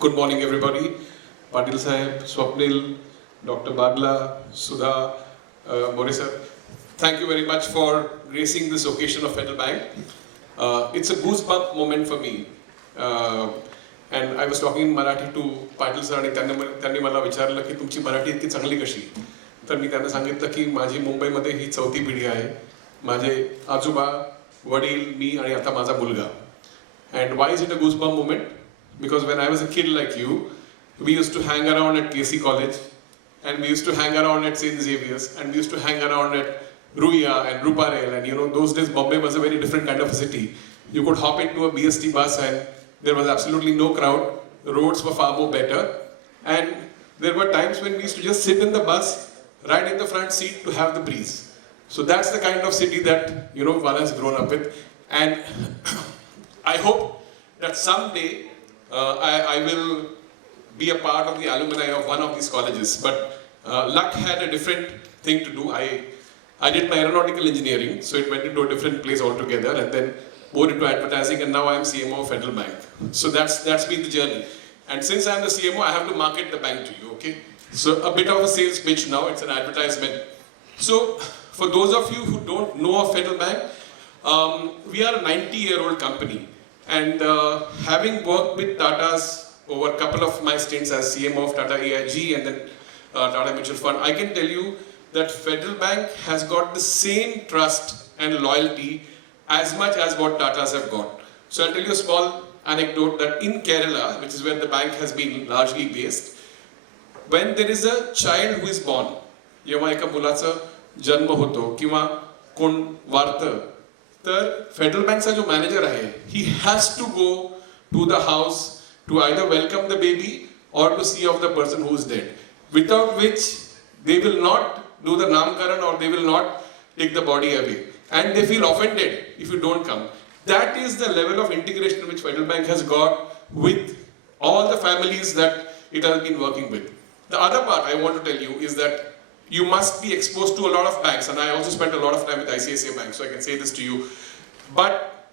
Good morning, everybody. Patil Sahib, Swapnil, Dr. Bagla, Sudha, More sir. Thank you very much for gracing this occasion of Federal Bank. It's a goosebump moment for me. And I was talking in Marathi to Patil sir आणि त्यांनी मला विचारलं की तुमची मराठी इतकी चांगली कशी? तर मी त्यांना सांगितलं की माझी मुंबईमध्ये ही चौथी पिढी आहे. माझे आजोबा, वडील, मी आणि आता माझा मुलगा. And why is it a goosebump moment? Because when I was a kid like you, we used to hang around at KC College, and we used to hang around at St. Xavier's, and we used to hang around at Ruia and Ruparel, and those days Bombay was a very different kind of a city. You could hop into a BST bus and there was absolutely no crowd, the roads were far more better, and there were times when we used to just sit in the bus, right in the front seat to have the breeze. So that's the kind of city that, one has grown up with, and I hope that someday I will be a part of the alumni of one of these colleges. But luck had a different thing to do. I did my aeronautical engineering, so it went into a different place altogether, and then more into advertising, and now I am CMO of Federal Bank. So that's been the journey. And since I am the CMO, I have to market the bank to you, okay? So a bit of a sales pitch now, it's an advertisement. So for those of you who don't know of Federal Bank, we are a 90-year-old company. And having worked with Tata's over a couple of my stints as CMO of Tata AIG and then Tata Mutual Fund, I can tell you that Federal Bank has got the same trust and loyalty as much as what Tata's have got. So I'll tell you a small anecdote that in Kerala, which is where the bank has been largely based, when there is a child who is born, जेव्हा एका मुलाचा जन्म होतो किंवा कोण वारतं, तर federal बँकचा जो manager आहे, he has to go to the house to either welcome the baby or to see of the person who is dead, without which they will not do the namkaran or they will not take the body away, and they feel offended if you don't come. That is the level of integration which Federal Bank has got with all the families that it has been working with. The other part I want to tell you is that you must be exposed to a lot of banks, and I also spent a lot of time with ICICI Bank, so I can say this to you. But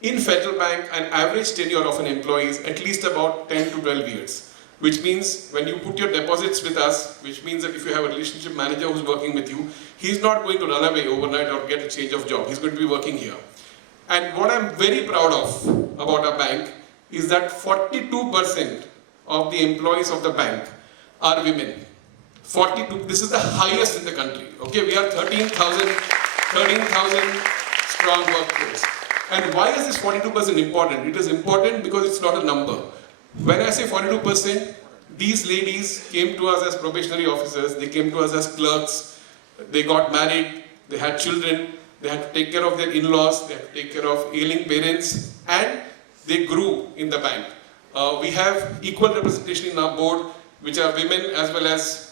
in Federal Bank, an average tenure of an employee is at least about 10 to 12 years, which means when you put your deposits with us, which means that if you have a relationship manager who's working with you, he's not going to run away overnight or get a change of job. He's going to be working here. And what I'm very proud of about our bank is that 42% of the employees of the bank are women. 42, this is the highest in the country. Okay, we are 13,000 strong workforce. And why is this 42% important? It is important because it's not a number. When I say 42%, these ladies came to us as probationary officers, they came to us as clerks, they got married, they had children, they had to take care of their in-laws, they had to take care of ailing parents, and they grew in the bank. We have equal representation in our board, which are women as well as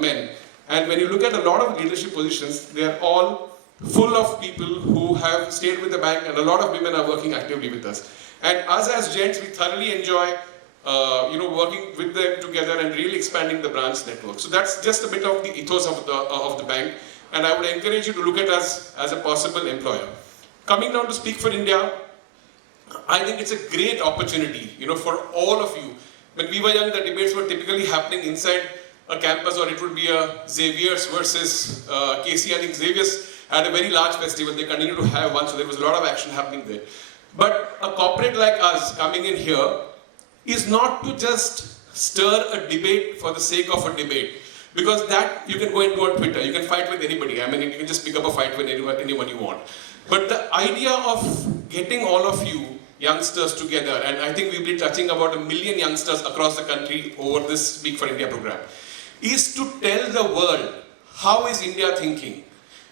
men. And when you look at a lot of leadership positions, they are all full of people who have stayed with the bank, and a lot of women are working actively with us. And us as gents, we thoroughly enjoy working with them together and really expanding the branch network. So that's just a bit of the ethos of the bank, and I would encourage you to look at us as a possible employer. Coming down to Speak for India, I think it's a great opportunity, for all of you. When we were young, the debates were typically happening inside a campus, or it would be a Xavier's versus KC. I think Xavier's had a very large festival. They continue to have one, so there was a lot of action happening there. But a corporate like us coming in here is not to just stir a debate for the sake of a debate, because that you can go into on Twitter. You can fight with anybody. I mean, you can just pick up a fight with anyone you want. But the idea of getting all of you youngsters together, and I think we've been touching about 1 million youngsters across the country over this Speak for India program, is to tell the world how is India thinking.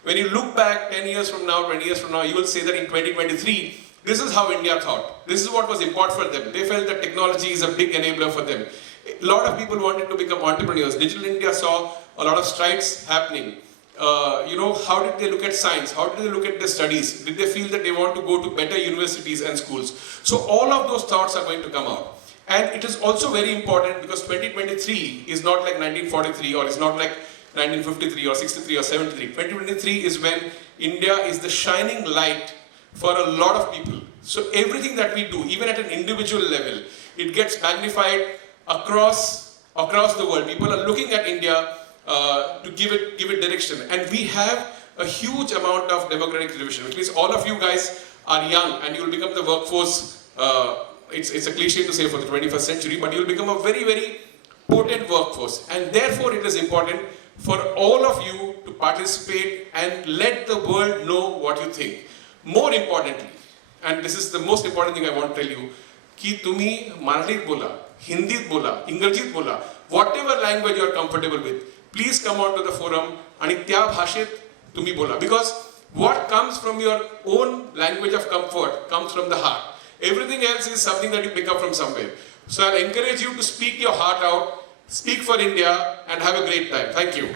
When you look back 10 years from now, 20 years from now, you will say that in 2023, this is how India thought. This is what was important for them. They felt that technology is a big enabler for them. A lot of people wanted to become entrepreneurs. Digital India saw a lot of strides happening. How did they look at science? How did they look at their studies? Did they feel that they want to go to better universities and schools? So all of those thoughts are going to come out. And it is also very important because 2023 is not like 1943, or it's not like 1953 or 63 or 73. 2023 is when India is the shining light for a lot of people. So everything that we do, even at an individual level, it gets magnified across the world. People are looking at India to give it direction, and we have a huge amount of demographic division, which means all of you guys are young and you will become the workforce. It's a cliche to say for the 21st century, but you will become a very, very potent workforce, and therefore it is important for all of you to participate and let the world know what you think. More importantly, and this is the most important thing I want to tell you, कि तुम्ही मराठीत बोला, हिंदीत बोला, इंग्रजीत बोला, whatever language you are comfortable with, please come on to the forum आणि त्या भाषेत तुम्ही बोला. Because what comes from your own language of comfort comes from the heart. Everything else is something that you pick up from somewhere. So I'll encourage you to speak your heart out, speak for India, and have a great time. Thank you.